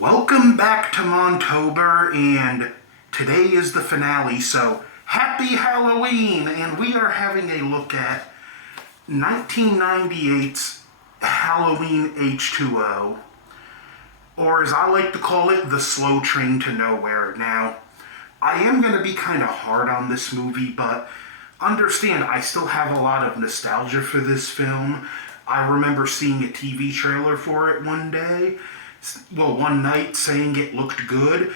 Welcome back to Montober, and today is the finale, so happy Halloween! And we are having a look at 1998's Halloween H20, or as I like to call it, the slow train to nowhere. Now, I am going to be kind of hard on this movie, but understand I still have a lot of nostalgia for this film. I remember seeing a TV trailer for it one night, saying it looked good,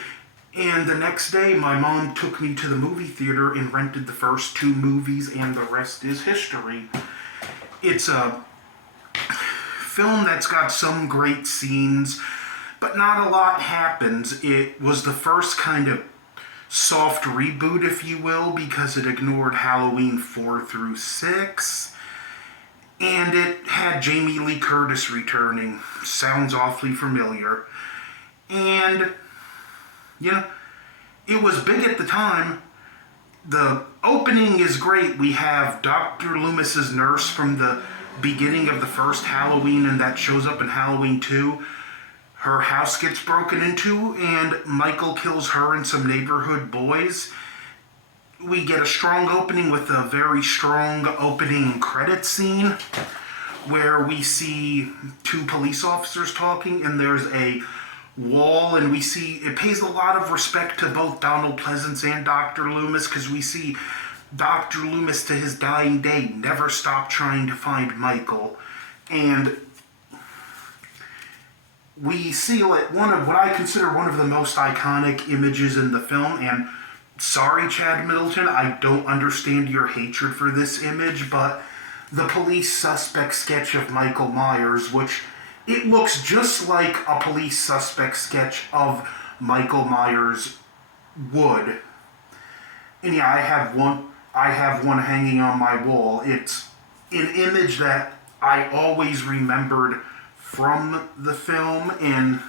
and the next day my mom took me to the movie theater and rented the first two movies, and the rest is history. It's a film that's got some great scenes, but not a lot happens. It was the first kind of soft reboot, if you will, because it ignored Halloween 4 through 6. And it had Jamie Lee Curtis returning. Sounds awfully familiar. And, it was big at the time. The opening is great. We have Dr. Loomis's nurse from the beginning of the first Halloween, and that shows up in Halloween 2. Her house gets broken into, and Michael kills her and some neighborhood boys. We get a strong opening with a very strong opening credit scene where we see two police officers talking, and there's a wall, and we see it pays a lot of respect to both Donald Pleasance and Dr. Loomis, because we see Dr. Loomis to his dying day never stopped trying to find Michael. And we see one of what I consider one of the most iconic images in the film, and sorry, Chad Middleton, I don't understand your hatred for this image, but the police suspect sketch of Michael Myers, which it looks just like a police suspect sketch of Michael Myers would. And yeah, I have one hanging on my wall. It's an image that I always remembered from the film, and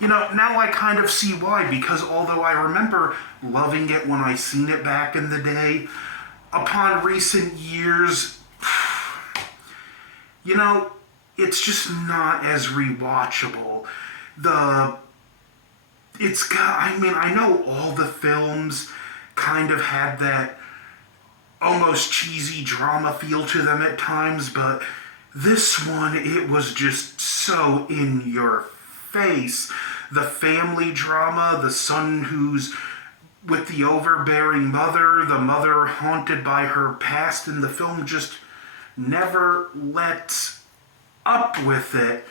now I kind of see why, because although I remember loving it when I seen it back in the day, upon recent years, it's just not as rewatchable. I know all the films kind of had that almost cheesy drama feel to them at times, but this one, it was just so in your face. The family drama, the son who's with the overbearing mother, the mother haunted by her past, and the film just never lets up with it.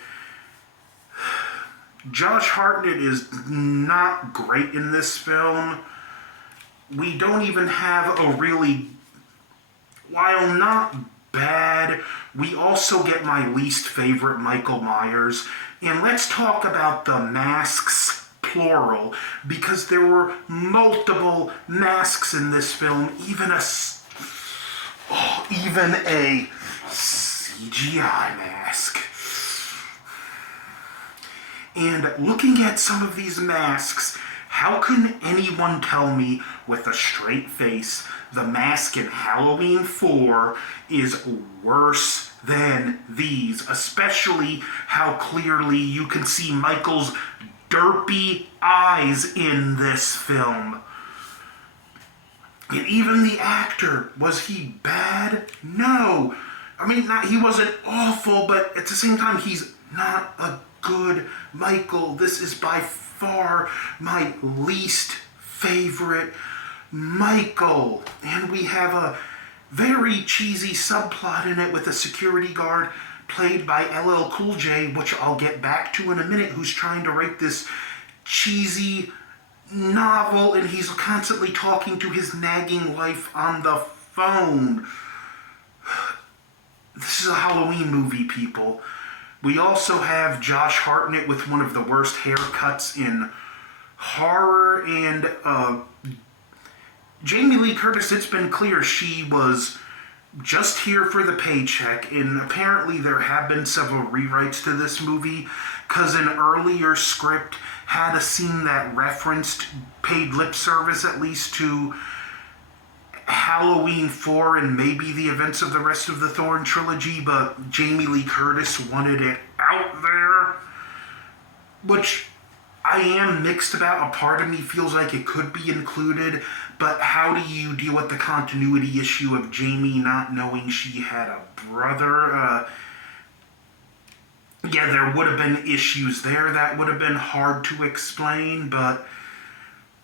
Josh Hartnett is not great in this film. We don't even have while not bad, we also get my least favorite Michael Myers. And let's talk about the masks, plural, because there were multiple masks in this film, even a CGI mask. And looking at some of these masks, how can anyone tell me with a straight face the mask in Halloween 4 is worse than these? Especially how clearly you can see Michael's derpy eyes in this film. And even the actor, was he bad? No. He wasn't awful, but at the same time, he's not a good Michael. This is by far my least favorite Michael. And we have a very cheesy subplot in it with a security guard played by LL Cool J, which I'll get back to in a minute, who's trying to write this cheesy novel, and he's constantly talking to his nagging wife on the phone. This is a Halloween movie, people. We also have Josh Hartnett with one of the worst haircuts in horror, and Jamie Lee Curtis, it's been clear she was just here for the paycheck, and apparently there have been several rewrites to this movie, because an earlier script had a scene that referenced, paid lip service at least, to Halloween 4 and maybe the events of the rest of the Thorn trilogy, but Jamie Lee Curtis wanted it out there, which I am mixed about. A part of me feels like it could be included, but how do you deal with the continuity issue of Jamie not knowing she had a brother? Yeah, there would have been issues there that would have been hard to explain, but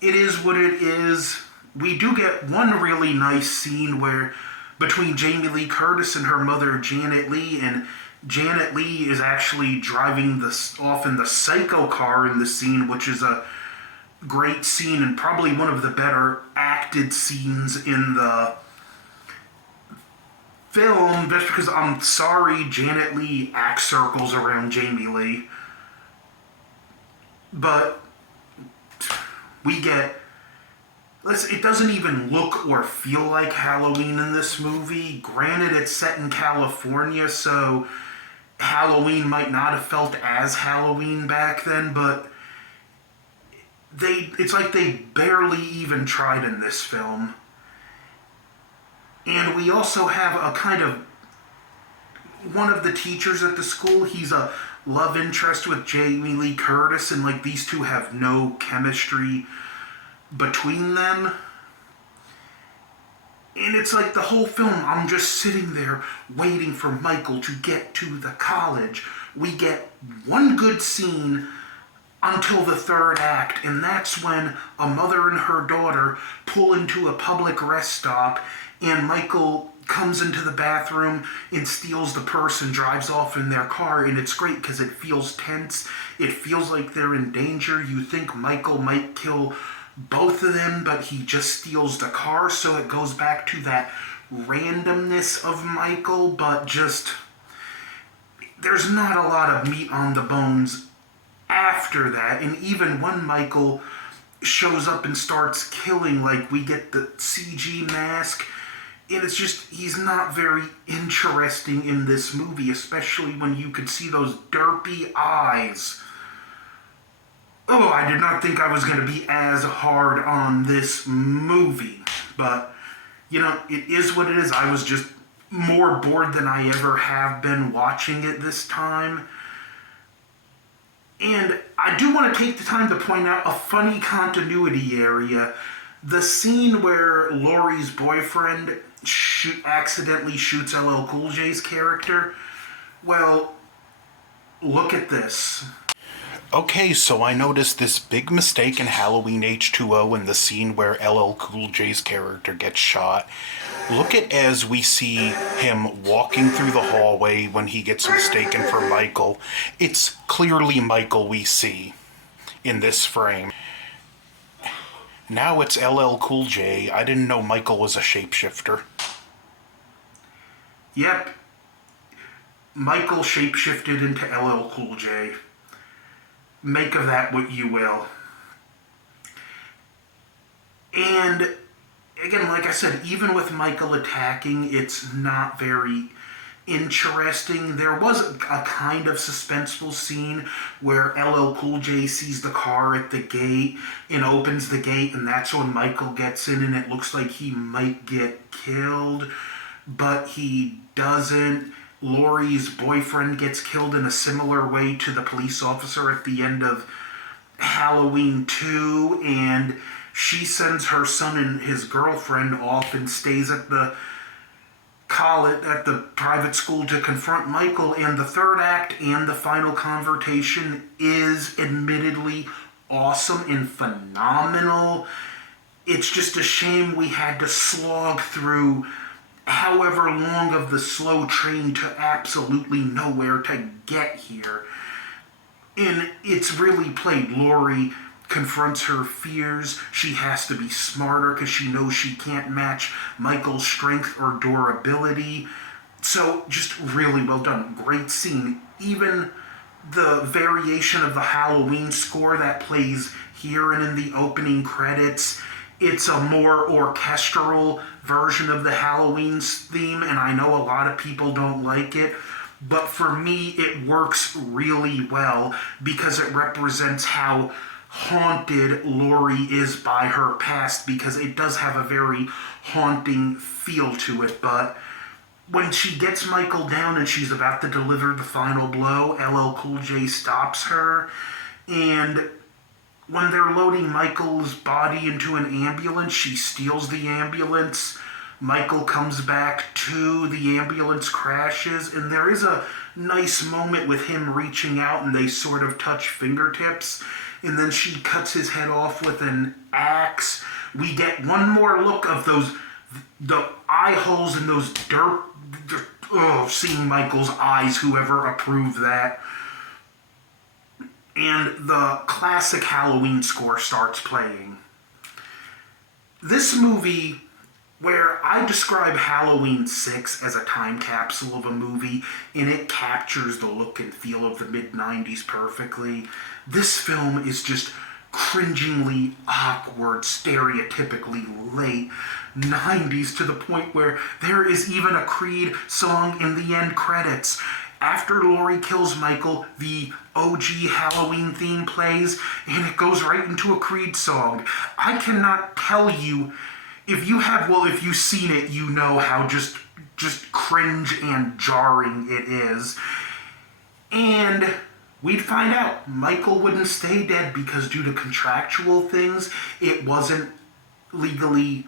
it is what it is. We do get one really nice scene where between Jamie Lee Curtis and her mother Janet Leigh, and Janet Leigh is actually driving off in the psycho car in the scene, which is a great scene and probably one of the better acted scenes in the film, just because I'm sorry Janet Leigh acts circles around Jamie Lee. But we get, it doesn't even look or feel like Halloween in this movie. Granted, it's set in California, so Halloween might not have felt as Halloween back then, but it's like they barely even tried in this film. And we also have a kind of, one of the teachers at the school, he's a love interest with Jamie Lee Curtis, and like these two have no chemistry between them. And it's like the whole film, I'm just sitting there waiting for Michael to get to the college. We get one good scene until the third act, and that's when a mother and her daughter pull into a public rest stop, and Michael comes into the bathroom and steals the purse and drives off in their car, and it's great because it feels tense. It feels like they're in danger. You think Michael might kill both of them, but he just steals the car, so it goes back to that randomness of Michael, but just, there's not a lot of meat on the bones after that. And even when Michael shows up and starts killing, like we get the CG mask, and it's just, he's not very interesting in this movie, especially when you could see those derpy eyes. Oh, I did not think I was going to be as hard on this movie. But, you know, it is what it is. I was just more bored than I ever have been watching it this time. And I do want to take the time to point out a funny continuity area. The scene where Laurie's boyfriend accidentally shoots LL Cool J's character. Well, look at this. Okay, so I noticed this big mistake in Halloween H20 in the scene where LL Cool J's character gets shot. Look at as we see him walking through the hallway when he gets mistaken for Michael. It's clearly Michael we see in this frame. Now it's LL Cool J. I didn't know Michael was a shapeshifter. Yep. Michael shapeshifted into LL Cool J. Make of that what you will. And again, like I said, even with Michael attacking, it's not very interesting. There was a kind of suspenseful scene where LL Cool J sees the car at the gate and opens the gate, and that's when Michael gets in, and it looks like he might get killed, but he doesn't. Laurie's boyfriend gets killed in a similar way to the police officer at the end of Halloween 2, and she sends her son and his girlfriend off and stays at the college, at the private school, to confront Michael. And the third act and the final confrontation is admittedly awesome and phenomenal. It's just a shame we had to slog through however long of the slow train to absolutely nowhere to get here. And it's really played. Laurie confronts her fears. She has to be smarter because she knows she can't match Michael's strength or durability. So just really well done. Great scene. Even the variation of the Halloween score that plays here and in the opening credits, it's a more orchestral version of the Halloween theme, and I know a lot of people don't like it, but for me it works really well because it represents how haunted Laurie is by her past, because it does have a very haunting feel to it. But when she gets Michael down and she's about to deliver the final blow, LL Cool J stops her, and when they're loading Michael's body into an ambulance, she steals the ambulance. Michael comes back to the ambulance, crashes, and there is a nice moment with him reaching out and they sort of touch fingertips. And then she cuts his head off with an axe. We get one more look of the eye holes in those seeing Michael's eyes, whoever approved that. And the classic Halloween score starts playing. This movie, where I describe Halloween 6 as a time capsule of a movie, and it captures the look and feel of the mid-90s perfectly, this film is just cringingly awkward, stereotypically late 90s, to the point where there is even a Creed song in the end credits. After Laurie kills Michael, the OG Halloween theme plays, and it goes right into a Creed song. I cannot tell you, if you've seen it, you know how just cringe and jarring it is. And we'd find out Michael wouldn't stay dead because due to contractual things, it wasn't legally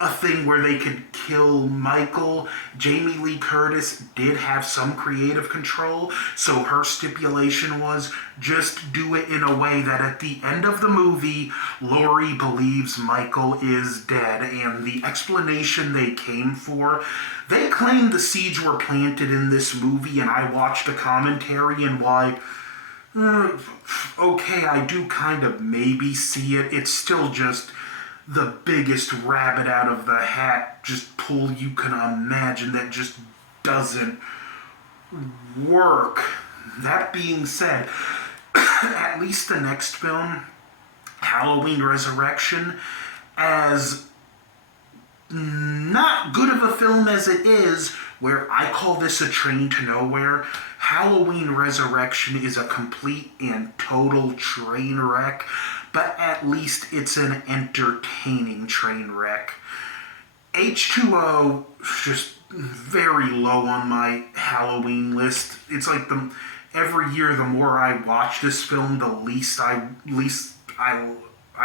a thing where they could kill Michael. Jamie Lee Curtis did have some creative control, so her stipulation was just do it in a way that at the end of the movie, Laurie believes Michael is dead. And the explanation they came for, they claimed the seeds were planted in this movie, and I watched a commentary and why, okay, I do kind of maybe see it. It's still just the biggest rabbit out of the hat just pull you can imagine that just doesn't work. That being said, at least the next film, Halloween Resurrection, as not good of a film as it is, where I call this a train to nowhere, Halloween Resurrection is a complete and total train wreck, but at least it's an entertaining train wreck. H20, just very low on my Halloween list. It's like every year the more I watch this film, the least I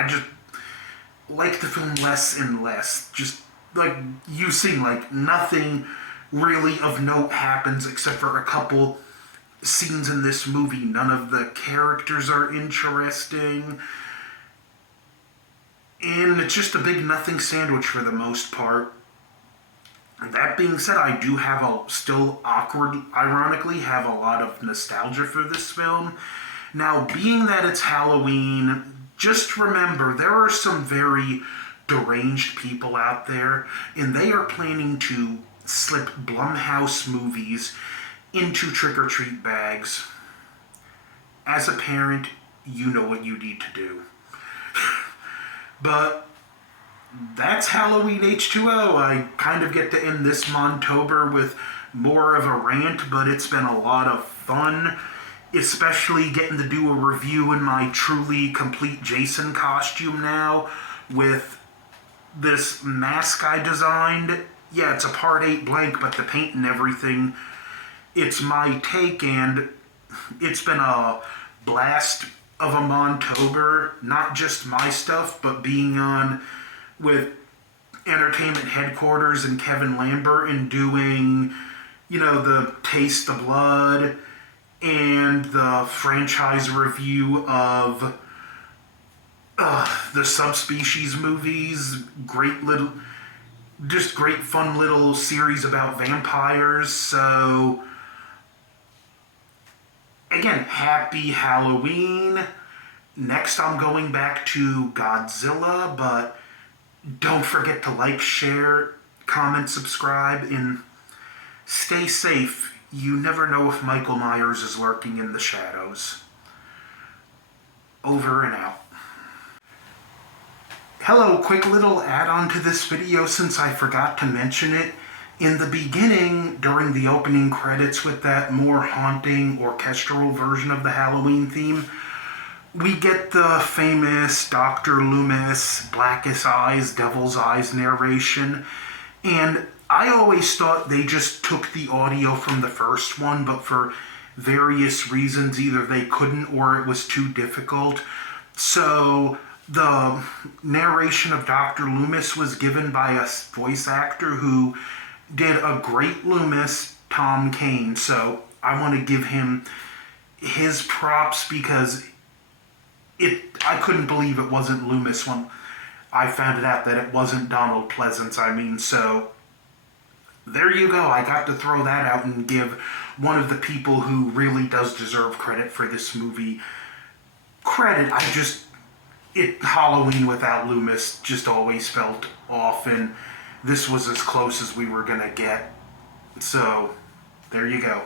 just like the film less and less. Just like you see, like nothing really of note happens except for a couple scenes in this movie. None of the characters are interesting. And it's just a big nothing sandwich for the most part. That being said, I do ironically have a lot of nostalgia for this film. Now, being that it's Halloween, just remember there are some very deranged people out there, and they are planning to slip Blumhouse movies into trick-or-treat bags. As a parent, you know what you need to do. But that's Halloween H20. I kind of get to end this Montober with more of a rant, but it's been a lot of fun, especially getting to do a review in my truly complete Jason costume now with this mask I designed. Yeah, it's a Part 8 blank, but the paint and everything, it's my take, and it's been a blast of a Montober, not just my stuff, but being on with Entertainment Headquarters and Kevin Lambert and doing, the Taste the Blood and the franchise review of the Subspecies movies. Great fun little series about vampires. So again, happy Halloween. Next, I'm going back to Godzilla, but don't forget to like, share, comment, subscribe, and stay safe. You never know if Michael Myers is lurking in the shadows. Over and out. Hello, quick little add-on to this video since I forgot to mention it. In the beginning, during the opening credits with that more haunting orchestral version of the Halloween theme, we get the famous Dr. Loomis, Blackest Eyes, Devil's Eyes narration. And I always thought they just took the audio from the first one, but for various reasons, either they couldn't or it was too difficult. So the narration of Dr. Loomis was given by a voice actor who did a great Loomis, Tom Kane. So I want to give him his props because I couldn't believe it wasn't Loomis when I found it out that it wasn't Donald Pleasance. I mean, so there you go. I got to throw that out and give one of the people who really does deserve credit for this movie credit. Halloween without Loomis just always felt off, and this was as close as we were gonna get. So there you go.